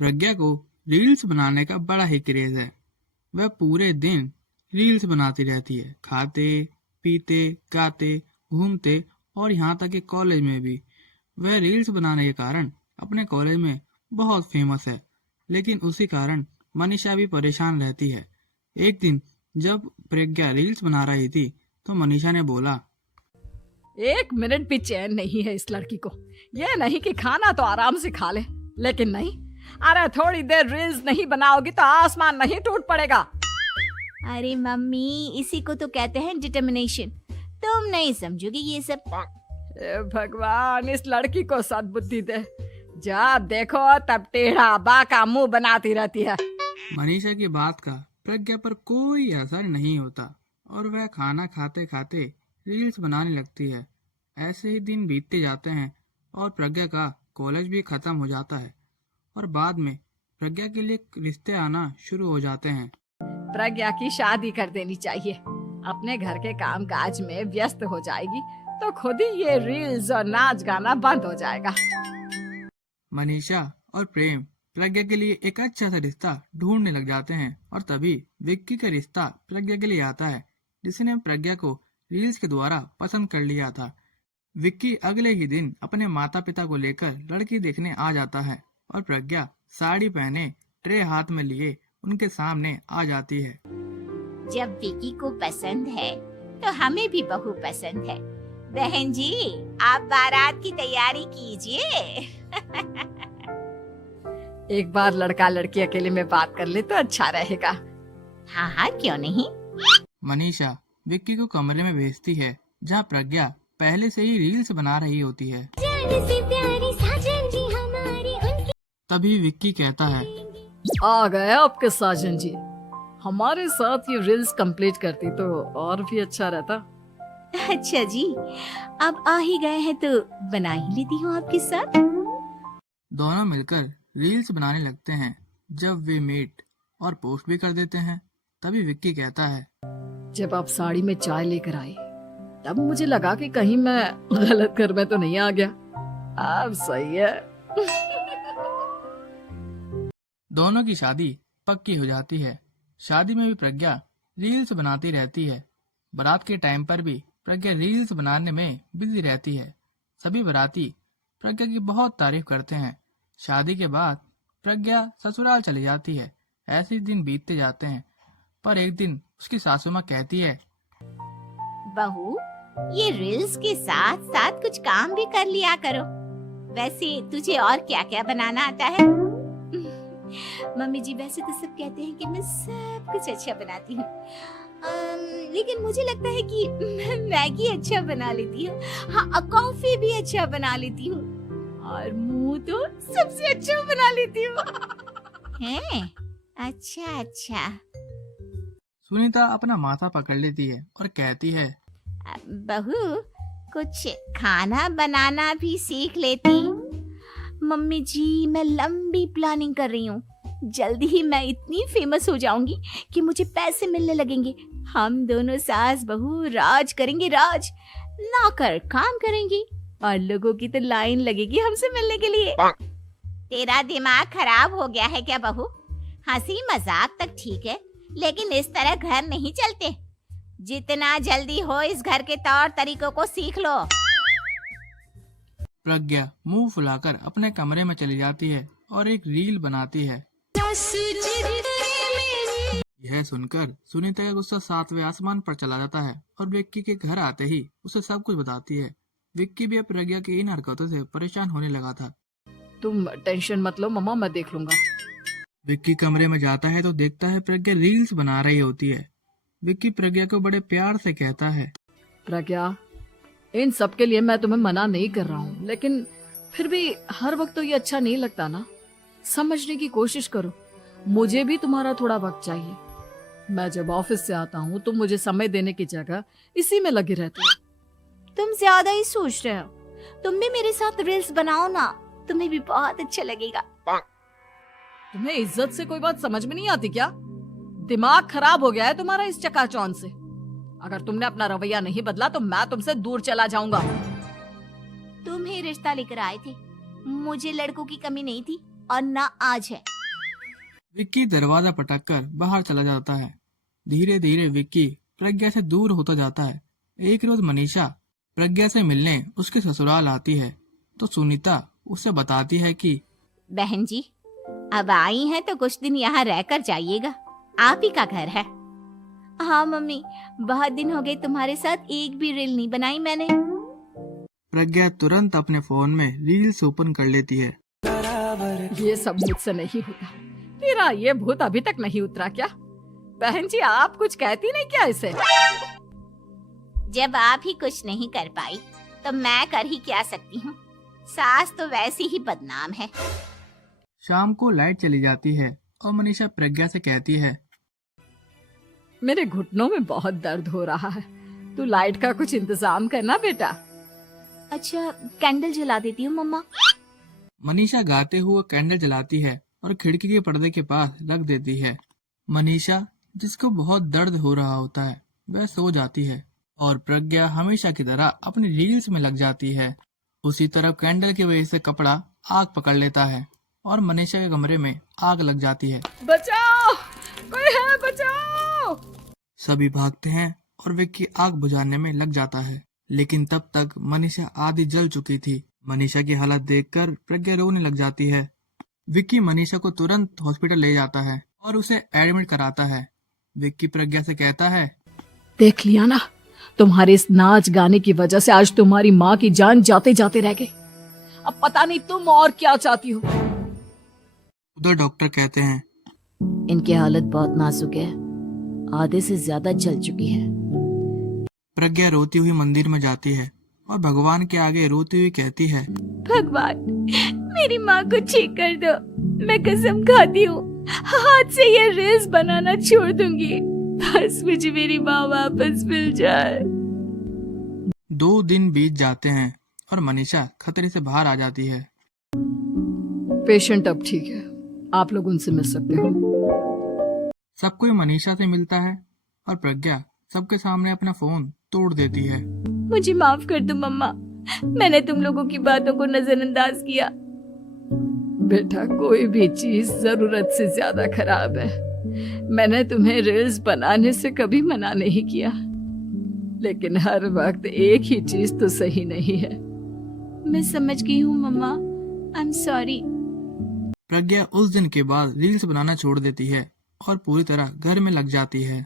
प्रज्ञा को रील्स बनाने का बड़ा ही क्रेज है। वह पूरे दिन रील्स बनाती रहती है, खाते पीते गाते घूमते, और यहाँ तक कि कॉलेज में भी। वह रील्स बनाने के कारण अपने कॉलेज में बहुत फेमस है, लेकिन उसी कारण मनीषा भी परेशान रहती है। एक दिन जब प्रज्ञा रील्स बना रही थी तो मनीषा ने बोला, एक मिनट भी चैन नहीं है इस लड़की को। ये नहीं कि खाना तो आराम से खा ले, लेकिन नहीं, अरे थोड़ी देर रील्स नहीं बनाओगी तो आसमान नहीं टूट पड़ेगा। अरे मम्मी, इसी को तो कहते हैं डिटर्मिनेशन। तुम नहीं समझोगी ये सब। भगवान, इस लड़की को सद्बुद्धि दे। जब देखो तब टेढ़ा बाका मुंह बनाती रहती है। मनीषा की बात का प्रज्ञा पर कोई असर नहीं होता और वह खाना खाते खाते रील्स बनाने लगती है। ऐसे ही दिन बीतते जाते हैं और प्रज्ञा का कॉलेज भी खत्म हो जाता है और बाद में प्रज्ञा के लिए रिश्ते आना शुरू हो जाते हैं। प्रज्ञा की शादी कर देनी चाहिए। अपने घर के काम काज में व्यस्त हो जाएगी तो खुद ही ये रील्स और नाच गाना बंद हो जाएगा। मनीषा और प्रेम प्रज्ञा के लिए एक अच्छा सा रिश्ता ढूंढने लग जाते हैं और तभी विक्की का रिश्ता प्रज्ञा के लिए आता है, जिसने प्रज्ञा को रील्स के द्वारा पसंद कर लिया था। विक्की अगले ही दिन अपने माता पिता को लेकर लड़की देखने आ जाता है और प्रज्ञा साड़ी पहने ट्रे हाथ में लिए उनके सामने आ जाती है। जब विकी को पसंद है तो हमें भी बहू पसंद है। बहन जी, आप बारात की तैयारी कीजिए। एक बार लड़का लड़की अकेले में बात कर ले तो अच्छा रहेगा। हाँ हाँ, क्यों नहीं। मनीषा विक्की को कमरे में भेजती है जहाँ प्रज्ञा पहले से ही रील्स बना रही होती है। तभी विक्की कहता है, आ गए आपके साजन जी। हमारे साथ ये रील्स कंप्लीट करती तो और भी अच्छा रहता। अच्छा जी, अब आ ही गए हैं तो बना ही लेती हूँ आपके साथ। दोनों मिलकर रील्स बनाने लगते हैं। जब वे मीट और पोस्ट भी कर देते हैं तभी विक्की कहता है, जब आप साड़ी में चाय लेकर आई तब मुझे लगा कि कहीं मैं गलत घर में तो नहीं आ गया। अब सही है। दोनों की शादी पक्की हो जाती है। शादी में भी प्रज्ञा रील्स बनाती रहती है। बारात के टाइम पर भी प्रज्ञा रील्स बनाने में बिजी रहती है। सभी बाराती प्रज्ञा की बहुत तारीफ करते हैं। शादी के बाद प्रज्ञा ससुराल चली जाती है। ऐसे ही दिन बीतते जाते हैं, पर एक दिन उसकी सासू माँ कहती है, बहू, ये रील्स के साथ साथ कुछ काम भी कर लिया करो। वैसे तुझे और क्या क्या बनाना आता है? मम्मी जी, वैसे तो सब कहते हैं कि मैं सब कुछ अच्छा बनाती हूँ, लेकिन मुझे लगता है कि मैं मैगी अच्छा बना लेती हूँ। हाँ, कॉफी भी अच्छा बना लेती हूँ और मुंह तो सबसे अच्छा बना लेती हूँ। हैं? अच्छा अच्छा। सुनीता अपना माथा पकड़ लेती है और कहती है, बहू, कुछ खाना बनाना भी सीख लेती। मम्मी जी, मैं लंबी प्लानिंग कर रही हूँ। जल्दी ही मैं इतनी फेमस हो जाऊंगी कि मुझे पैसे मिलने लगेंगे। हम दोनों सास बहू राज करेंगे, राज। नौकर काम करेंगी और लोगों की तो लाइन लगेगी हमसे मिलने के लिए। तेरा दिमाग खराब हो गया है क्या बहू? हंसी मजाक तक ठीक है, लेकिन इस तरह घर नहीं चलते। जितना जल्दी हो इस घर के तौर तरीकों को सीख लो। प्रज्ञा मुंह फुलाकर अपने कमरे में चली जाती है और एक रील बनाती है। यह सुनकर सुनीता का गुस्सा 7वें आसमान पर चला जाता है और विक्की के घर आते ही उसे सब कुछ बताती है। विक्की भी अब प्रज्ञा की इन हरकतों से परेशान होने लगा था। तुम टेंशन मत लो मम्मा, मैं देख लूंगा। विक्की कमरे में जाता है तो देखता है प्रज्ञा रील्स बना रही होती है। विक्की प्रज्ञा को बड़े प्यार से कहता है, प्रज्ञा, इन सब के लिए मैं तुम्हें मना नहीं कर रहा हूँ, लेकिन फिर भी हर वक्त तो ये अच्छा नहीं लगता ना। समझने की कोशिश करो, मुझे भी तुम्हारा थोड़ा वक्त चाहिए। मैं जब ऑफिस से आता हूँ तो मुझे समय देने की जगह इसी में लगे रहते हो। तुम ज्यादा ही सोच रहे हो। तुम भी मेरे साथ रील्स बनाओ ना, तुम्हें भी बहुत अच्छा लगेगा। तुम्हें इज्जत से कोई बात समझ में नहीं आती क्या? दिमाग खराब हो गया है तुम्हारा इस चकाचौंध से। अगर तुमने अपना रवैया नहीं बदला तो मैं तुमसे दूर चला जाऊंगा। तुम ही रिश्ता लेकर आए थे, मुझे लड़कों की कमी नहीं थी। और ना आज है। विक्की दरवाजा पटककर बाहर चला जाता है। धीरे धीरे विक्की प्रज्ञा से दूर होता जाता है। एक रोज मनीषा प्रज्ञा से मिलने उसके ससुराल आती है तो सुनीता उसे बताती है कि बहन जी, अब आई हैं तो कुछ दिन यहाँ रहकर जाइएगा, आप ही का घर है। हाँ मम्मी, बहुत दिन हो गए तुम्हारे साथ एक भी रील नहीं बनाई मैंने। प्रज्ञा तुरंत अपने फोन में रील्स ओपन कर लेती है। ये सब मुझसे नहीं होता। तेरा ये भूत अभी तक नहीं उतरा क्या? बहन जी, आप कुछ कहती नहीं क्या इसे? जब आप ही कुछ नहीं कर पाई तो मैं कर ही क्या सकती हूँ। सास तो वैसी ही बदनाम है। शाम को लाइट चली जाती है और मनीषा प्रज्ञा से कहती है, मेरे घुटनों में बहुत दर्द हो रहा है, तू लाइट का कुछ इंतजाम करना बेटा। अच्छा, कैंडल जला देती हूँ मम्मा। मनीषा गाते हुए कैंडल जलाती है और खिड़की के पर्दे के पास रख देती है। मनीषा, जिसको बहुत दर्द हो रहा होता है, वह सो जाती है और प्रज्ञा हमेशा की तरह अपनी रील्स में लग जाती है। उसी तरफ कैंडल की वजह से कपड़ा आग पकड़ लेता है और मनीषा के कमरे में आग लग जाती है। बचाओ, कोई है, बचाओ। सभी भागते हैं और विक्की आग बुझाने में लग जाता है, लेकिन तब तक मनीषा आधी जल चुकी थी। मनीषा की हालत देखकर प्रज्ञा रोने लग जाती है। विक्की मनीषा को तुरंत हॉस्पिटल ले जाता है और उसे एडमिट कराता है। विक्की प्रज्ञा से कहता है, देख लिया ना, तुम्हारे इस नाच गाने की वजह से आज तुम्हारी माँ की जान जाते जाते रह गई। अब पता नहीं तुम और क्या चाहती हो। उधर डॉक्टर कहते हैं, इनकी हालत बहुत नाजुक है, आधे से ज्यादा जल चुकी है। प्रज्ञा रोती हुई मंदिर में जाती है और भगवान के आगे रोती हुई कहती है, भगवान, मेरी माँ को ठीक कर दो। मैं कसम खाती हूँ हाथ से ये रील्स बनाना छोड़ दूंगी। बस मुझे मेरी माँ वापस मिल जाए। 2 दिन बीत जाते हैं और मनीषा खतरे से बाहर आ जाती है। पेशेंट अब ठीक है, आप लोग उनसे मिल सकते हो। सब कोई मनीषा से मिलता है और प्रज्ञा सबके सामने अपना फोन तोड़ देती है। मुझे माफ कर दो मम्मा, मैंने तुम लोगों की बातों को नजरअंदाज किया। बेटा, कोई भी चीज जरूरत से ज्यादा खराब है। मैंने तुम्हें रील्स बनाने से कभी मना नहीं किया, लेकिन हर वक्त एक ही चीज तो सही नहीं है। मैं समझ गई हूँ मम्मा, आई एम सॉरी। प्रज्ञा उस दिन के बाद रील्स बनाना छोड़ देती है और पूरी तरह घर में लग जाती है।